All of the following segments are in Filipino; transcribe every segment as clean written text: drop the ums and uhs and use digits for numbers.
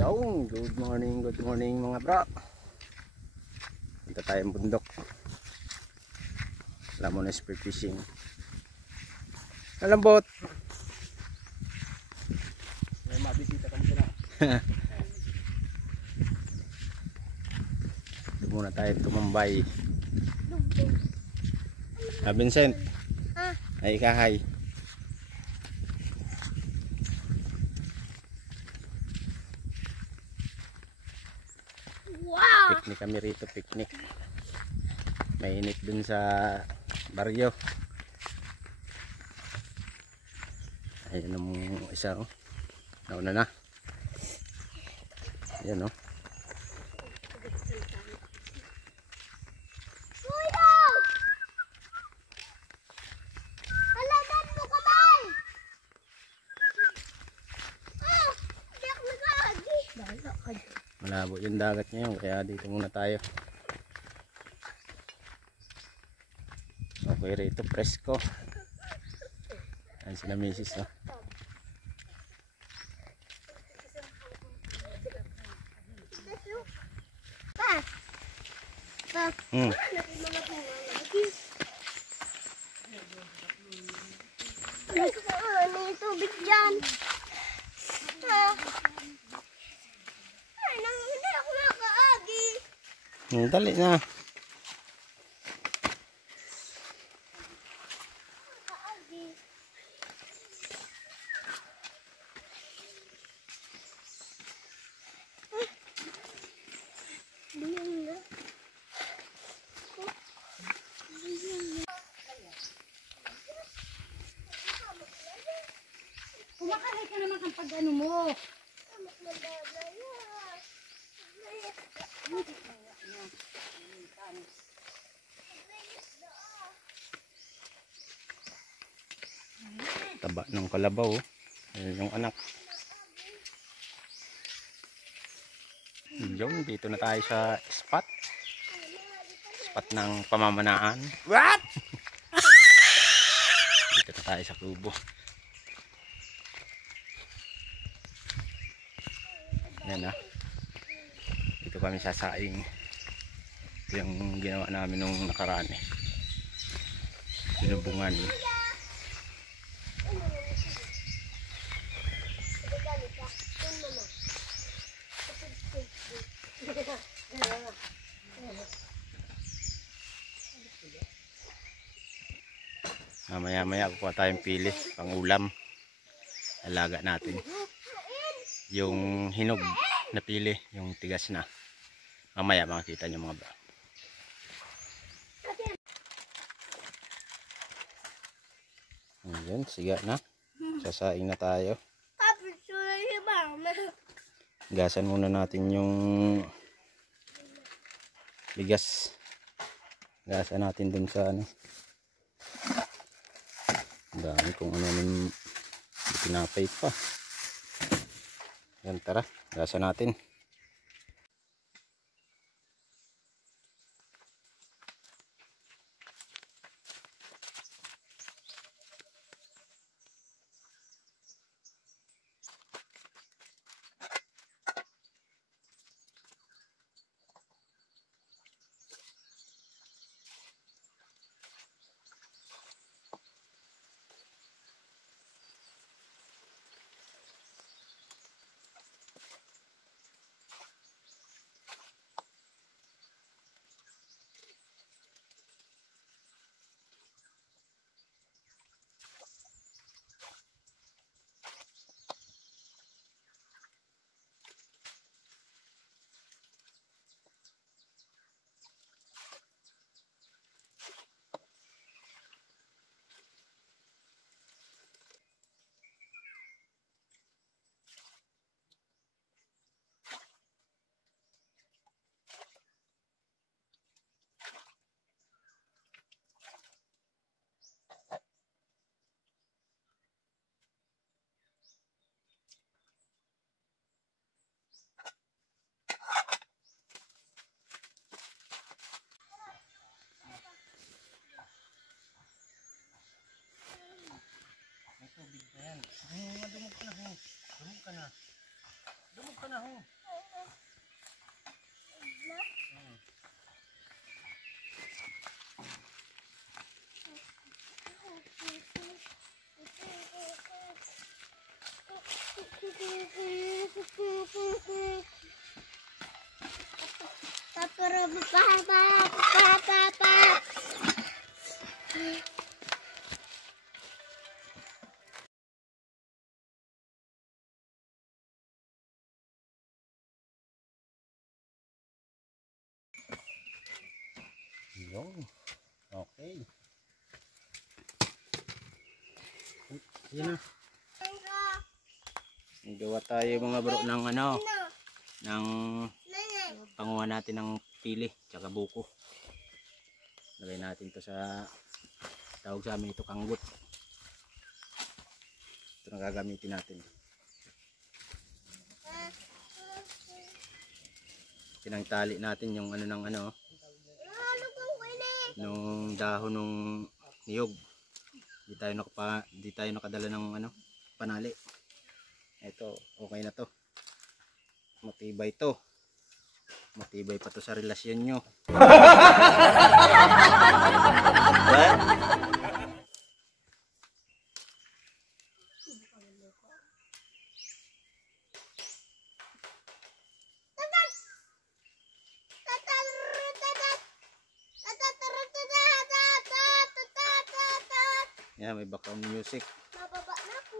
Good morning mga bro. Dito tayong bundok. Alam mo na spear fishing. Malambot. May mabisita kami sila. Doon muna tayo tumambay. Vincent. Ay kahay. Wow! Picnic kami rito, picnic. Mainit dun sa baryo. Ayun ang isa, oh. Nauna na. Ayan, oh. Malabo yung dagat ngayon, kaya dito muna tayo. Okay rito, presko. Ayan sila misis, oh. May tubig dyan. Hindi ako nakaagi. Dali na. Kumakalay ka naman ang pag-ano mo. Taba ng kalabaw, oh. Ayan yung anak. Yung dito na tayo sa spot. Spot ng pamamanaan. What? Dito na tayo sa kubo. Yan, ah. Dito kami sasaing. Ito yung ginawa namin nung nakaraan, eh. Binubungan. Maya kukuha tayong pili pang ulam. Alaga natin yung hinog na pili, yung tigas na. Mamaya makikita nyo mga bro. Ayan, siga na. Sasaing na tayo. Gasan muna natin yung bigas. Gasan natin dun sa ano. Ang dami kung ano nung pinapay pa. Yan, tara, gasan natin. Madumog ka na. Dumog ka na. Dumog ka na ho. Yun. Okay. Yan na. Gawa tayo mga bro ng ano, ng panguha natin ng pili tsaka buko. Lagay natin to sa, tawag sa amin ito kanggot. Ito na gagamitin natin. Pinangtali natin yung ano ng ano, nung dahon ng niyog. Di tayo nakadala ng ano, panali. Ito, okay na to. Matibay to. Matibay pa to sa relasyon nyo. Yan, may background music. Mababa na po.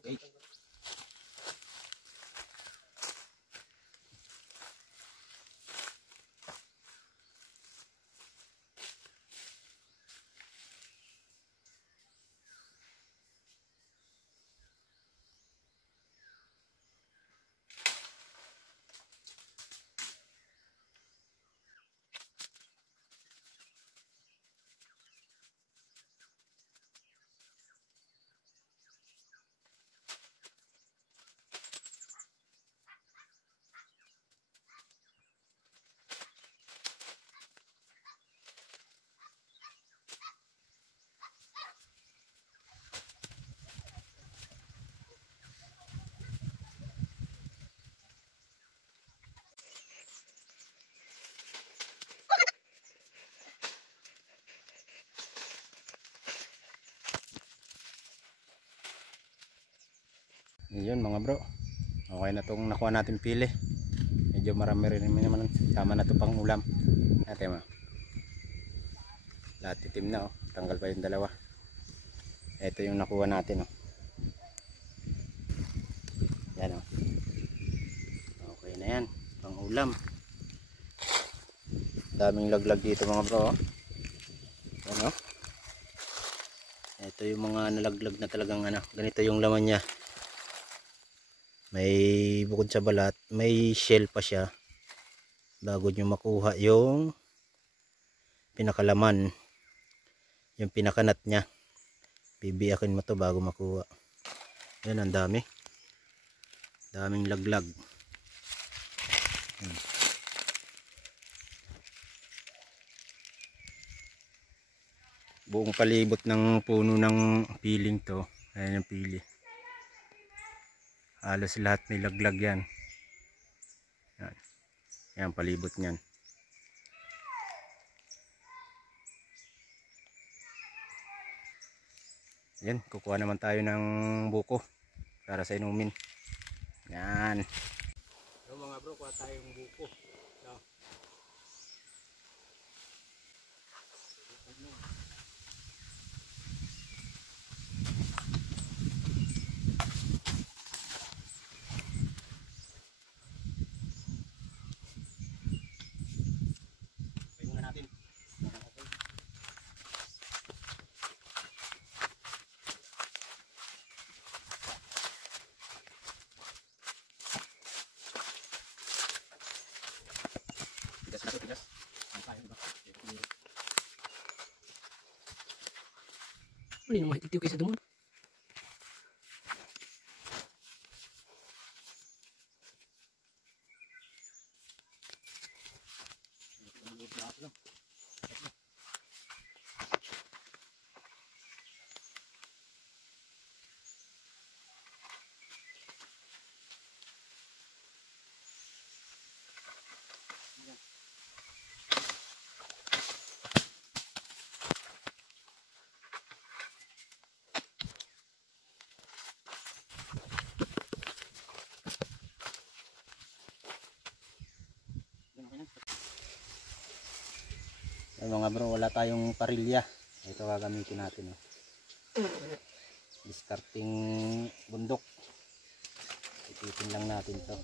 Okay. Yun mga bro, okay na tong nakuha natin pili. Medyo marami rin naman, tama na to pang ulam natin mo. Lahat itim na, oh. Tanggal pa yung dalawa. Ito yung nakuha natin, oh. Yan, oh. Okay na yan, pang ulam. Daming laglag dito mga bro, oh. Yan, oh. Ito yung mga nalaglag na talagang ano, ganito yung laman niya. May bukod sa balat, may shell pa siya bago nyo makuha yung pinakalaman, yung pinakanat nya. Bibiyakin mo to bago makuha. Yan, ang daming laglag. Buong palibot ng puno ng piling to. Ayan yung pili. Halos lahat may laglag yan. Yan, palibot niyan. Yan, kukuha naman tayo ng buko para sa inumin. Yan. So mga bro, kuha tayong buko. So, Hindi naman mahititiw kayo sa dumon. Ay, mga bro, wala tayong parilya. Ito gagamitin natin. Discarding bundok. Ipitin lang natin to.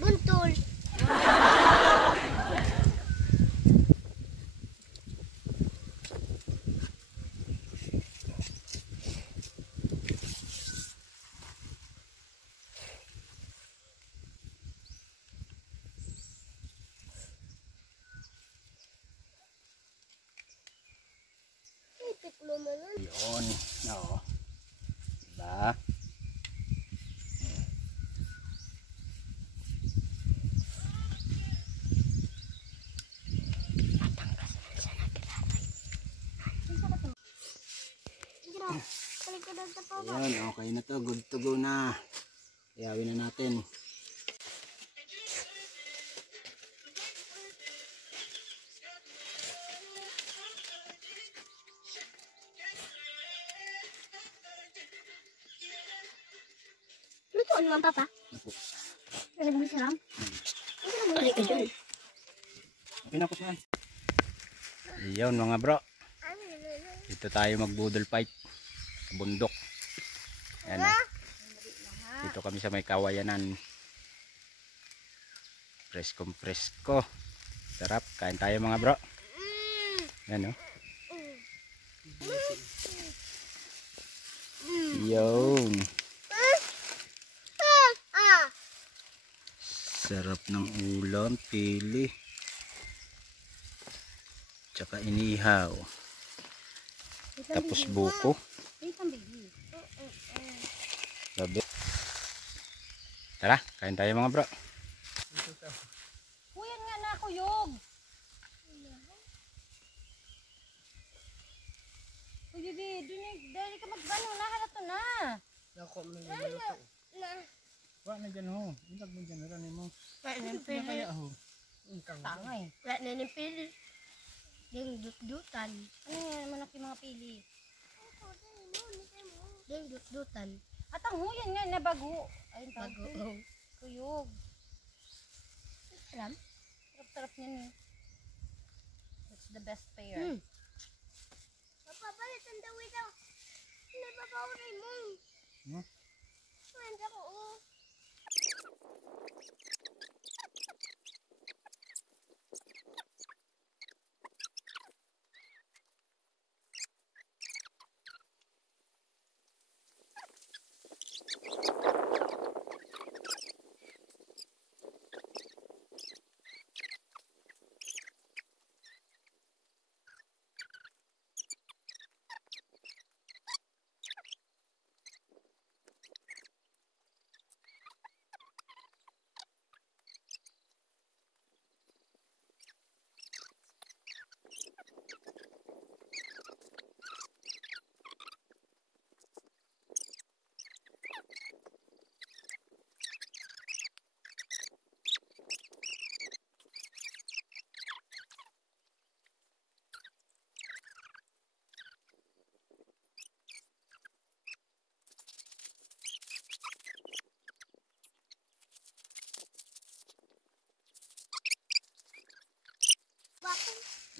Buntul. Ipit mo naman. Yun. Oo. Diba? Ayan, okay na to. Good to go na. Iyawin na natin. Lutuan mo, Papa. Ano mo siram? Balik ka dyan. Pinakusahan. Iyon mga bro. Dito tayo magbudol fight sa bundok. Ayan, dito kami sa may kawayanan. Presko. Sarap. Kain tayo mga bro. Ayan o. Yun. Sarap ng ulam, pili. Tsaka inihaw. Tapos buko. Labi. Tara, kain tayo mga bro. Kuyan nga na, kuyog. Kuya, dali ka mag-ano na, halato na. Wala na dyan ho. Ilag mo dyan, ranin mo. Wala na Kaya kaya ho. Tangay. Wala na ng pili. Yung dut-dutan. Ano yan, manaki mga pili. Yung dut-dutan. At ang huyan nga, nabago. Ayun, tawag Bago. ko. Kuyog. Alam? Sarap-sarap niyan eh. That's the best pair. Papa, balik ang dawi daw. Hindi pa ba ako Raymond? Hmm? Wala ko.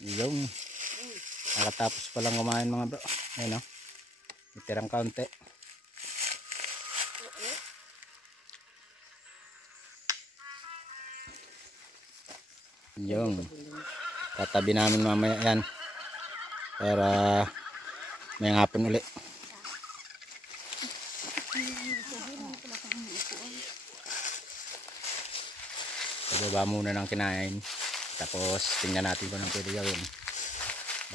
Yung nakatapos pa lang kumain mga bro. Ayun o. May tirang kaunti. Yung tatabi namin mamaya yan. Para may hapon uli. Pababa muna ng kinain. Tapos tingnan natin kung anong pwede gawin.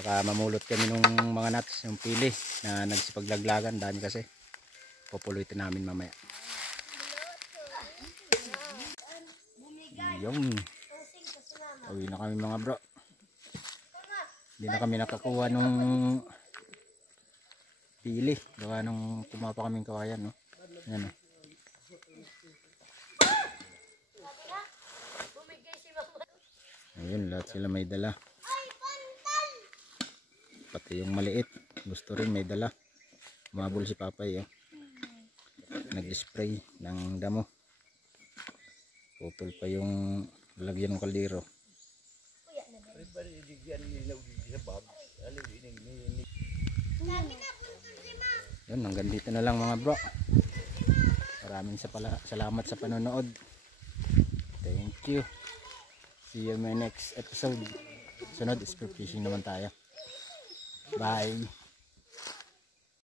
Baka mamulot kami ng mga nuts, yung pili na nagsipaglaglagan. Dami kasi. Pupulutin namin mamaya. Yung uwi na kami mga bro. Hindi na kami nakakuha nung pili. Gawa nung tumapa kaming kawayan. No? Yan, no? Ayun, lahat sila may dala. Pati yung maliit. Gusto rin may dala. Umabol si Papay. Oh. Nag-spray ng damo. Pupul pa yung lalagyan ng kaldero. Yun, hanggang dito na lang mga bro. Maraming salamat sa panonood. Thank you. See you in my next episode. Sunod is spear fishing naman tayo. Bye.